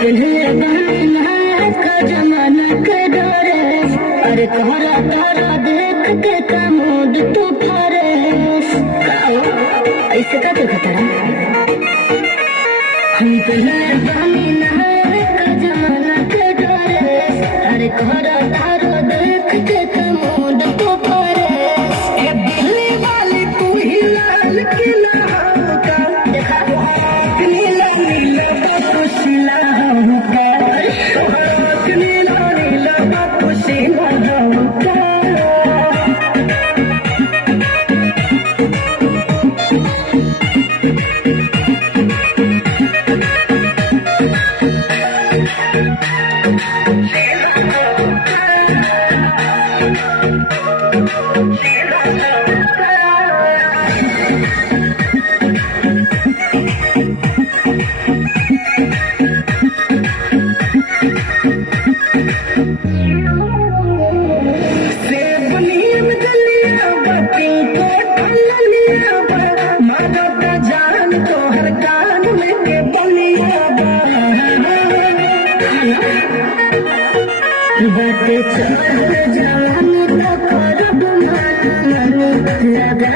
पिल्ले बहना का जमाना के डरे अरे तोरा तारा देख के कमोद तू फरेस ऐसे का देखा तारा हम पिल्ले बहना का जमाना के डरे अरे तोरा तारा देख के कमोद तू फरेस ए दिल्ली वाली तू ही लाल किला का देखा नीला नीला शिला बातें चल जाने तो कर लगा